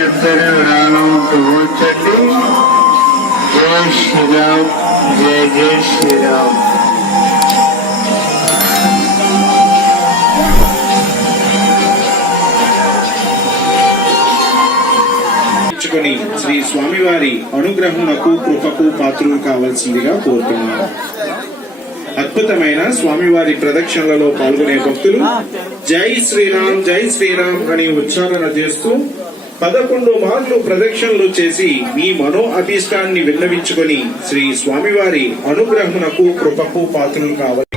ఇద్దరు రానుంటూ కూర్చోండి జై శ్రీరామ్ జై జై శ్రీరామ్ శ్రీ స్వామివారి అనుగ్రహమునకు కృపకు పాత్రులు కావాల్సిందిగా కోరుతున్నాను. అద్భుతమైన స్వామివారి ప్రదక్షిణలలో పాల్గొనే భక్తులు జై శ్రీరామ్ జై శ్రీరామ్ అని ఉచ్చారణ చేస్తూ పదకొండు మార్లు ప్రదక్షిణలు చేసి మీ మనో అభీష్టాన్ని విన్నవించుకొని శ్రీ స్వామివారి అనుగ్రహమునకు కృపకు పాత్రలు కావాలి